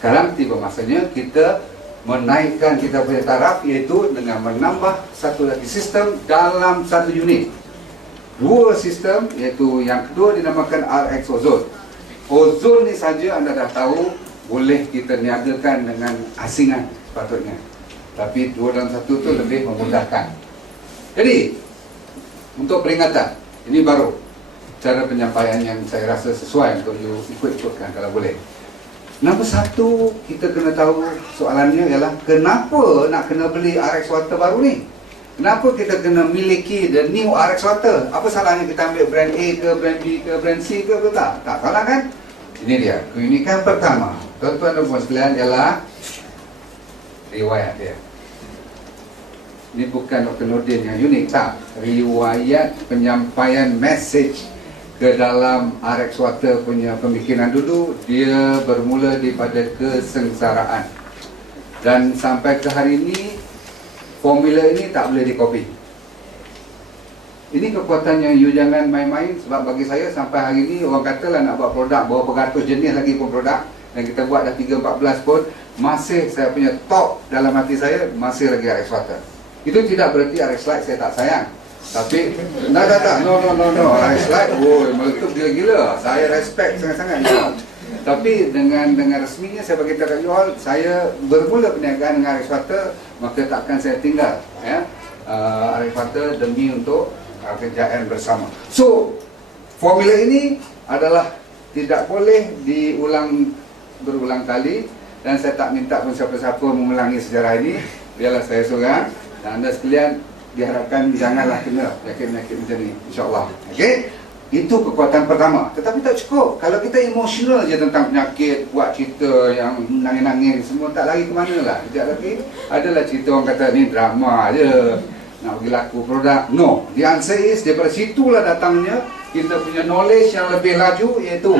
Sekarang tiba masanya kita menaikkan kita punya taraf, iaitu dengan menambah satu lagi sistem dalam satu unit. Dua sistem, iaitu yang kedua dinamakan RX Ozone. Ozone ni saja anda dah tahu boleh kita niagakan dengan asingan sepatutnya. Tapi dua dalam satu tu lebih memudahkan. Jadi, untuk peringatan, ini baru cara penyampaian yang saya rasa sesuai untuk you ikut-ikutkan kalau boleh. Nombor satu, kita kena tahu soalannya ialah kenapa nak kena beli RX Water baru ni? Kenapa kita kena miliki the new RX Water? Apa salahnya kita ambil brand A ke, brand B ke, brand C ke, tak? Tak salah kan? Ini dia, keunikan pertama, tuan-tuan dan puan sekalian, ialah riwayat dia. Ini bukan Dr. Nordin yang unik, tak? Riwayat penyampaian message ke dalam RX Water punya pemikiran dulu, dia bermula daripada kesengsaraan. Dan sampai ke hari ini, formula ini tak boleh dikopi. Ini kekuatan yang you jangan main-main, sebab bagi saya sampai hari ini orang katalah nak buat produk berapa ratus jenis lagi pun produk, dan kita buat dah 3-14 pun, masih saya punya top dalam hati saya masih lagi RX Water. Itu tidak berarti RX Lite saya tak sayang. Tapi no, RX Lite, meletup gila-gila. Saya respect sangat-sangat you. Tapi dengan resminya saya bagi tahu kat you all, saya bermula perniagaan dengan RX Water, maka takkan saya tinggal ya, RX Water demi untuk kejayaan bersama. So, formula ini adalah tidak boleh berulang kali, dan saya tak minta pun siapa-siapa mengulangi sejarah ini. Biarlah saya seorang, dan anda sekalian diharapkan janganlah kena penyakit-penyakit macam ni, insyaAllah. Okey? Itu kekuatan pertama. Tetapi tak cukup. Kalau kita emosional je tentang penyakit, buat cerita yang nangis-nangis semua, tak lari ke mana lah. Sekejap lagi adalah cerita orang kata ni drama je, nak bagi laku produk. No, the answer is daripada situlah datangnya kita punya knowledge yang lebih laju, iaitu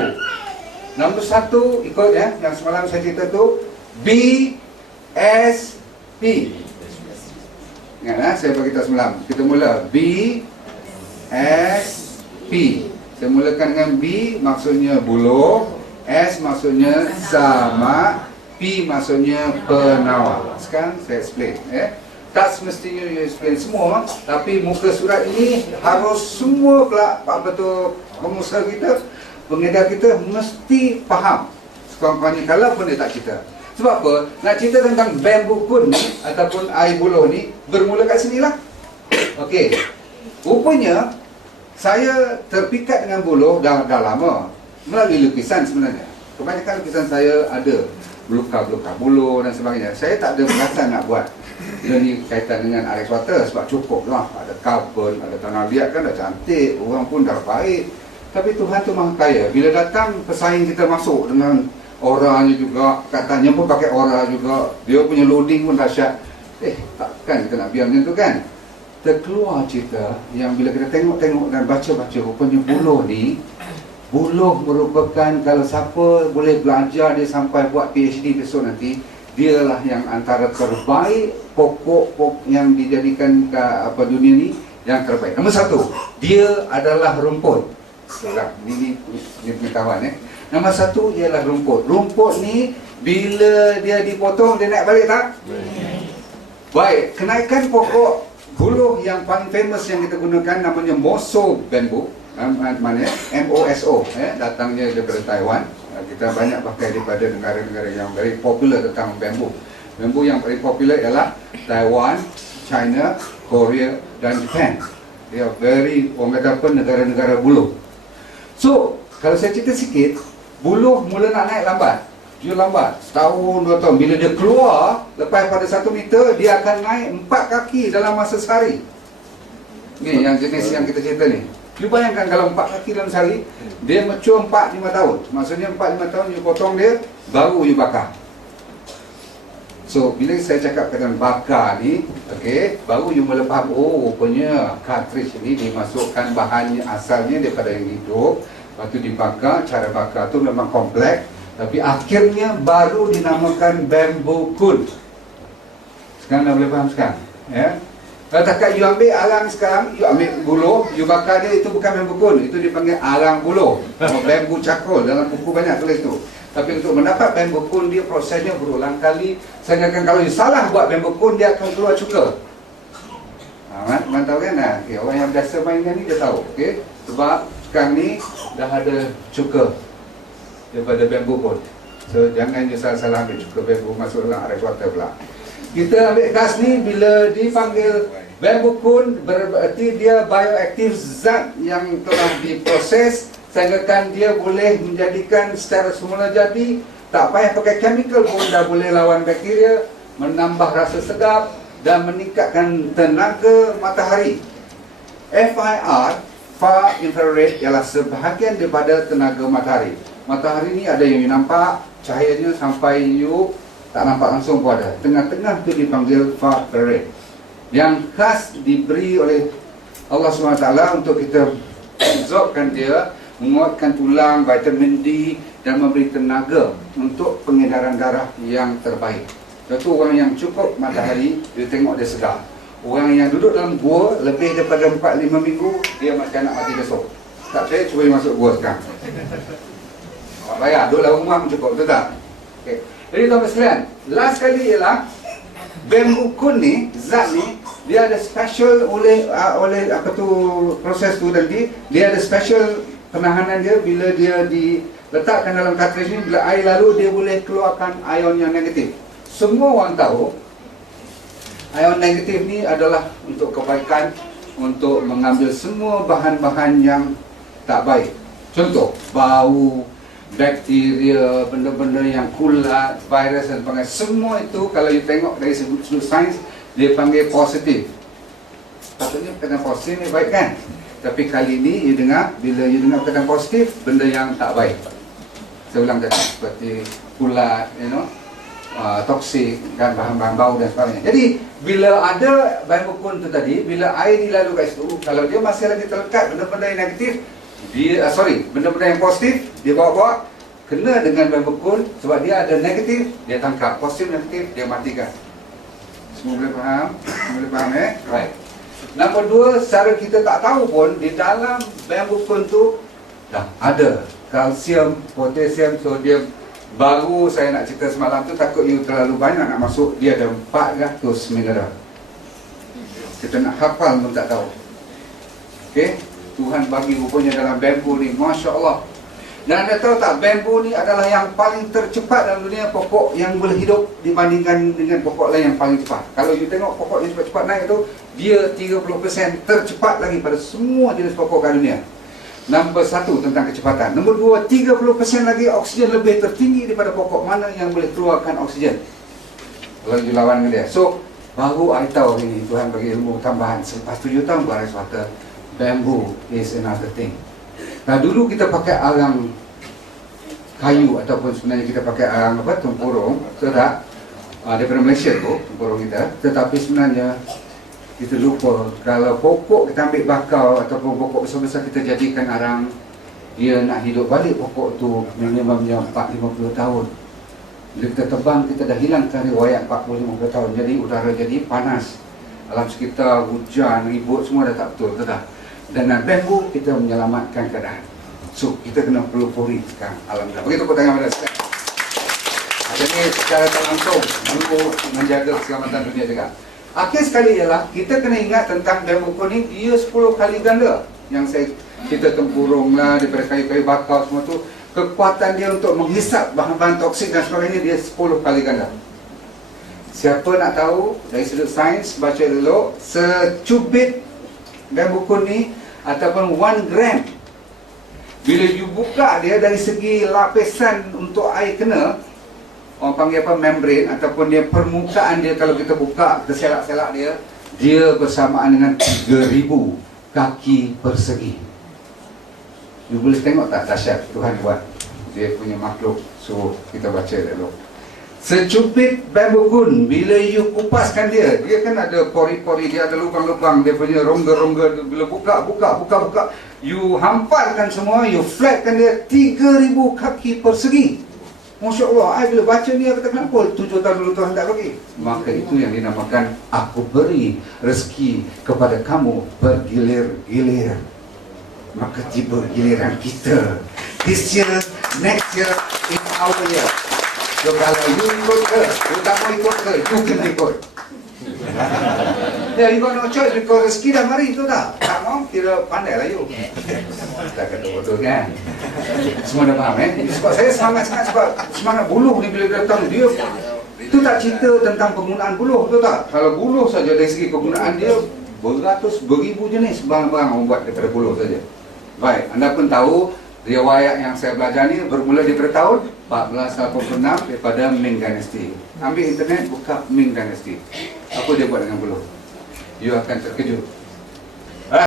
nombor satu, ikut ya, yang semalam saya cerita tu, BSP. Ingat saya beritahu semalam, kita mula BSP. Saya mulakan dengan B maksudnya buluh, S maksudnya sama, P maksudnya penawar. Sekarang saya explain tak semestinya you explain semua, tapi muka surat ini harus semua pula betul pengusaha kita, pengedar kita mesti faham sekurang-kurangnya, kalau pun dia tak cerita. Sebab apa? Nak cerita tentang bambu kun ni ataupun air buluh ni bermula kat sini lah. Okey, rupanya saya terpikat dengan buluh dah lama melalui lukisan sebenarnya. Kebanyakan lukisan saya ada beluka-beluka buluh dan sebagainya. Saya tak ada perasan nak buat ini kaitan dengan RX Water, sebab cukup lah, ada carbon, ada tanah liat kan dah cantik, orang pun dah baik. Tapi Tuhan tu maha kaya. Bila datang pesaing kita masuk dengan oranya juga, katanya pun pakai aura juga, dia punya loading pun dahsyat. Takkan kita nak biar macam tu kan? Terkeluar cerita yang bila kita tengok-tengok dan baca-baca, rupanya buluh ni, buluh merupakan, kalau siapa boleh belajar dia sampai buat PhD besok nanti, dialah yang antara terbaik pokok yang dijadikan ke dunia ni yang terbaik. Nombor satu, dia adalah rumput. Ini pengetahuan Nombor satu ialah rumput. Rumput ni bila dia dipotong, dia naik balik tak? Baik, kenaikan pokok buluh yang paling famous yang kita gunakan namanya Moso bambu, mana MOSO, datangnya daripada Taiwan. Kita banyak pakai daripada negara-negara yang very popular tentang bambu. Bambu yang paling popular ialah Taiwan, China, Korea dan Japan. Dia very, orang kata apa, negara-negara buluh. So, kalau saya cerita sikit, buluh mula nak naik lambat. Dia lambat, setahun, 2 tahun. Bila dia keluar, lepas pada 1 meter, dia akan naik 4 kaki dalam masa sehari. Ni yang jenis yang kita cerita ni. You bayangkan kalau 4 kaki dalam sehari, dia mature 4-5 tahun. Maksudnya 4-5 tahun you potong dia, baru you bakar. So, bila saya cakap tentang bakar ni, okay, baru you mula faham, oh, rupanya cartridge ni dimasukkan bahannya asalnya daripada yang hidup, lepas tu dibakar. Cara bakar tu memang kompleks, tapi akhirnya baru dinamakan bambu kun. Sekarang dah boleh faham sekarang? Ya? Kalau takat you ambil arang sekarang, you ambil buluh, you bakar dia, itu bukan bambu kun, itu dipanggil arang buluh, bambu cakul. Dalam buku banyak tulis tu. Tapi untuk mendapat bamboo cone, dia prosesnya berulang kali. Sehingga kalau you salah buat bamboo cone, dia akan keluar cuka. Man tahu kan? Okay, orang yang biasa mainkan ni dia tahu. Okay? Sebab sekarang ni dah ada cuka daripada bamboo cone. So jangan you salah-salah ambil cuka bamboo masuk dalam air water pula. Kita ambil kas ni, bila dipanggil bamboo cone, berarti dia bioaktif, zat yang telah diproses sehingga dia boleh menjadikan secara semula jadi, tak payah pakai chemical pun dah boleh lawan bakteria, menambah rasa sedap dan meningkatkan tenaga matahari. FIR, far infrared, ialah sebahagian daripada tenaga matahari. Matahari ni ada yang you nampak, cahayanya sampai you tak nampak langsung pun ada. Tengah-tengah tu dipanggil far infrared, yang khas diberi oleh Allah SWT untuk kita absorbkan dia, menguatkan tulang, vitamin D dan memberi tenaga untuk pengedaran darah yang terbaik. Satu orang yang cukup matahari, dia tengok dia sedar. Orang yang duduk dalam gua lebih daripada 4-5 minggu, dia macam nak mati besok. Tak percaya, cuba masuk gua sekarang. Bayar, duduk dalam rumah cukup, betul tak? Okay. Jadi tuan-tuan sekalian, last kali ialah bamboo cone ni, zat ni, dia ada special oleh apa tu, proses tu tadi, dia ada special penahanan dia. Bila dia diletakkan dalam cartridge ni, bila air lalu, dia boleh keluarkan ion yang negatif. Semua orang tahu ion negatif ni adalah untuk kebaikan, untuk mengambil semua bahan-bahan yang tak baik. Contoh, bau, bakteria, benda-benda yang kulat, virus dan sebagainya. Semua itu kalau you tengok dari sudut sains, dia panggil positif. Patutnya kata positif ni baik kan? Tapi kali ni you dengar, bila you dengar kata positif, benda yang tak baik. Saya ulang tadi, seperti kulat, toksik dan bahan-bahan bau dan sebagainya. Jadi bila ada bamboo cone tu tadi, bila air dilalu kat situ, kalau dia masih lagi terlekat benda-benda yang negatif, benda-benda yang positif dia bawa-bawa kena dengan bamboo cone, sebab dia ada negatif, dia tangkap positif negatif, dia matikan. Semua boleh faham? Semua boleh faham Right. Nombor dua, secara kita tak tahu pun, di dalam bamboo cone tu dah ada kalsium, potasium, sodium. Baru saya nak cerita semalam tu, takut you terlalu banyak nak masuk, dia ada 400 mineral. Kita nak hafal pun tak tahu. Okay, Tuhan bagi rupanya dalam bambu ni, Masya Allah. Dan anda tahu tak, bambu ni adalah yang paling tercepat dalam dunia, pokok yang boleh hidup dibandingkan dengan pokok lain yang paling cepat. Kalau you tengok pokok yang cepat-cepat naik tu, dia 30% tercepat lagi pada semua jenis pokok kat dunia. Nombor satu tentang kecepatan. Nombor dua, 30% lagi oksigen lebih tertinggi daripada pokok mana yang boleh keluarkan oksigen. Kalau you lawan dengan dia. So, baru I tahu ini, Tuhan bagi ilmu tambahan. Selepas 7 tahun baris water, bamboo is another thing. Nah, dulu kita pakai arang kayu, ataupun sebenarnya kita pakai arang tempurung, tak? Daripada Malaysia tu, tempurung kita. Tetapi sebenarnya kita lupa, kalau pokok kita ambil bakau ataupun pokok besar-besar kita jadikan arang, dia nak hidup balik pokok tu minimumnya 4-50 tahun. Bila kita tebang, kita dah hilangkan riwayat 40-50 tahun. Jadi udara jadi panas, alam sekitar hujan, ribut, semua dah tak betul, tak? Dengan bambu kita menyelamatkan keadaan. So kita kena pelupuri sekarang alam kita. Begitu kau tengah pada sekarang. Jadi secara tak langsung untuk menjaga keselamatan dunia juga. Akhir sekali ialah kita kena ingat tentang bambu cone ni, dia 10 kali ganda. Yang kita tempurung lah daripada kayu-kayu bakau semua tu, kekuatan dia untuk menghisap bahan-bahan toksik dan sebagainya, dia 10 kali ganda. Siapa nak tahu dari sudut sains, baca dulu, secubit bambu cone ni ataupun 1 gram, bila you buka dia dari segi lapisan untuk air kena, orang panggil apa, membran ataupun dia permukaan dia, kalau kita buka, kita selak-selak dia, dia bersamaan dengan 3000 kaki persegi. You boleh tengok tak dahsyat Tuhan buat dia punya makhluk. So kita baca dulu. Secubit bambu cone, bila you kupaskan dia, dia kan ada pori-pori, dia ada lubang-lubang, dia punya rongga-rongga. Bila buka, you hamparkan semua, you flatkan dia 3000 kaki persegi. Masya Allah, saya bila baca ni, kata kenapa 7 tahun dulu Tuhan tak bagi? Maka itu yang dinamakan, aku beri rezeki kepada kamu bergilir-gilir. Maka tiba giliran kita. This year, next year, in awalnya. So kalau you ikut ke, you tak mau ikut ke, you kena ikut. Ya, you got no choice because rezeki dah mari tu tak. Tak mau, kira pandai lah you. Tak kata betul kan? Semua dah faham Sebab saya semangat sangat sebab semangat buluh ni bila datang dia itu tak cerita tentang penggunaan buluh tu tak. Kalau buluh saja dari segi penggunaan dia beratus, beribu jenis barang-barang orang buat daripada buluh saja. Baik, anda pun tahu riwayat yang saya belajar ni bermula daripada tahun 1486 daripada Ming Dynasty. Ambil internet, buka Ming Dynasty. Apa dia buat dengan buluh? You akan terkejut.